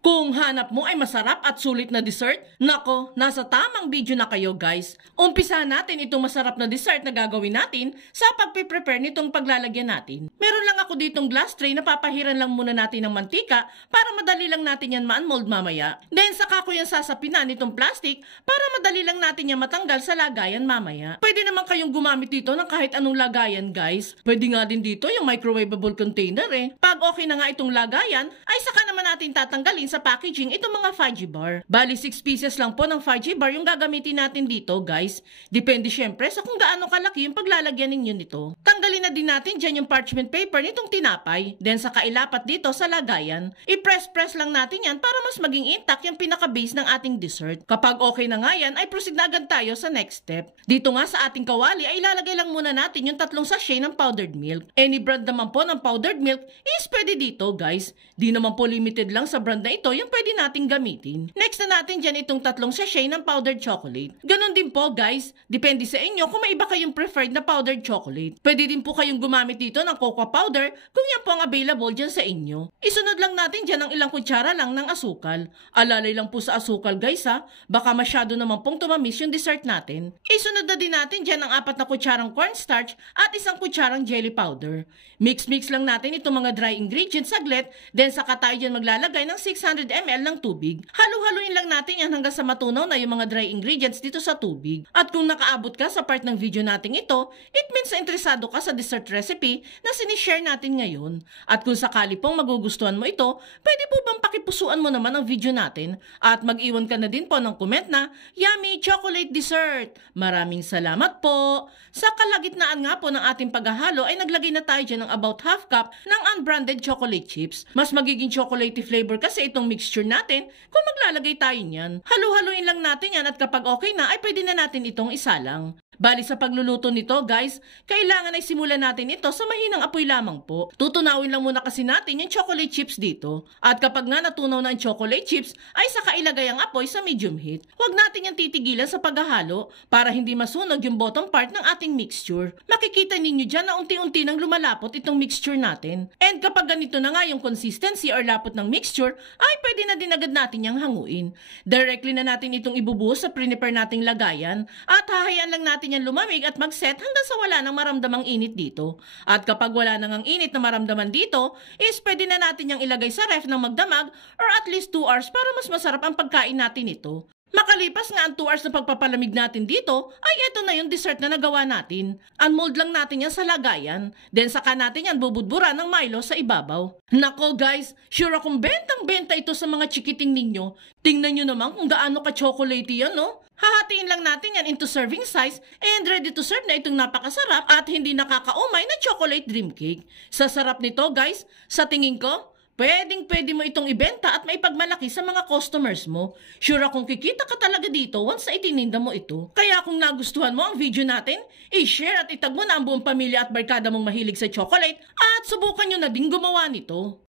Kung hanap mo ay masarap at sulit na dessert, nako, nasa tamang video na kayo guys. Umpisa natin itong masarap na dessert na gagawin natin sa pagpiprepare nitong paglalagyan natin. Meron lang ako ditong glass tray na papahiran lang muna natin ng mantika para madali lang natin yan ma-unmold mamaya. Then saka ko yan sasapinan nitong plastic para madali lang natin yan matanggal sa lagayan mamaya. Pwede naman kayong gumamit dito ng kahit anong lagayan guys. Pwede nga din dito yung microwavable container eh. Pag okay na nga itong lagayan, ay saka naman natin tatanggalin sa packaging itong mga fudgy bar. Bali 6 pieces lang po ng fudgy bar yung gagamitin natin dito guys. Depende syempre sa kung gaano kalaki yung paglalagyan ninyo nito. Tanggalin na din natin dyan yung parchment paper nitong tinapay. Then sa kailapat dito sa lagayan, i-press-press lang natin yan para mas maging intact yung pinaka-base ng ating dessert. Kapag okay na nga yan, ay proceed na agad tayo sa next step. Dito nga sa ating kawali ay ilalagay lang muna natin yung 3 sachet ng powdered milk. Any brand naman po ng powdered milk is pwede dito guys. Di naman po limited lang sa brand na ito yung pwede nating gamitin. Next na natin dyan itong 3 sachet ng powdered chocolate. Ganon din po guys, depende sa inyo kung may iba kayong preferred na powdered chocolate. Pwede din po kayong gumamit dito ng cocoa powder kung yan po ang available dyan sa inyo. Isunod lang natin dyan ng ilang kutsara lang ng asukal. Alalay lang po sa asukal guys ha, baka masyado naman pong tumamis yung dessert natin. Isunod na din natin dyan ng 4 na kutsarang cornstarch at 1 kutsarang jelly powder. Mix-mix lang natin itong mga dry ingredients saglit, then saka tayo dyan maglalagay ng 600 ml ng tubig. Halu-haluin lang natin yan hanggang sa matunaw na yung mga dry ingredients dito sa tubig. At kung nakaabot ka sa part ng video natin ito, it means na interesado ka sa dessert recipe na sinishare natin ngayon. At kung sakali pong magugustuhan mo ito, pwede po bang pakipusuan mo naman ang video natin at mag-iwan ka na din po ng comment na Yummy Chocolate Dessert! Maraming salamat po! Sa kalagitnaan nga po ng ating paghahalo ay naglagay na tayo dyan ng about half cup ng unbranded chocolate chips. Mas magiging chocolatey flavor kasi itong mixture natin kung maglalagay tayo niyan. Halu-haluin lang natin yan at kapag okay na ay pwede na natin itong isalang. Bali sa pagluluto nito guys, kailangan ay simulan natin ito sa mahinang apoy lamang po. Tutunawin lang muna kasi natin yung chocolate chips dito. At kapag nga natunaw na ang chocolate chips, ay saka ilagay ang apoy sa medium heat. Huwag natin yung titigilan sa paghahalo para hindi masunog yung bottom part ng ating mixture. Makikita ninyo dyan na unti-unti nang lumalapot itong mixture natin. And kapag ganito na nga yung consistency or lapot ng mixture, ay pwede na din agad natin yung hanguin. Directly na natin itong ibubuhos sa prepare nating lagayan at hahayaan lang natin yan lumamig at mag-set hanggang sa wala nang maramdamang init dito. At kapag wala nang ang init na maramdaman dito, is pwede na natin yung ilagay sa ref ng magdamag or at least 2 hours para mas masarap ang pagkain natin ito. Makalipas nga ang 2 hours na pagpapalamig natin dito, ay eto na yung dessert na nagawa natin. Unmold lang natin yan sa lagayan. Then saka natin yan bubudburan ng Milo sa ibabaw. Nako guys, sure akong bentang-benta ito sa mga chikiting ninyo. Tingnan nyo naman kung gaano ka-chocolatey yan, no? Hahatiin lang natin yan into serving size and ready to serve na itong napakasarap at hindi nakakaumay na chocolate dream cake. Sa sarap nito guys, sa tingin ko, pwede mo itong ibenta at maipagmalaki sa mga customers mo. Sure akong kikita ka talaga dito once na itininda mo ito. Kaya kung nagustuhan mo ang video natin, i-share at itag mo na ang buong pamilya at barkada mong mahilig sa chocolate at subukan nyo na din gumawa nito.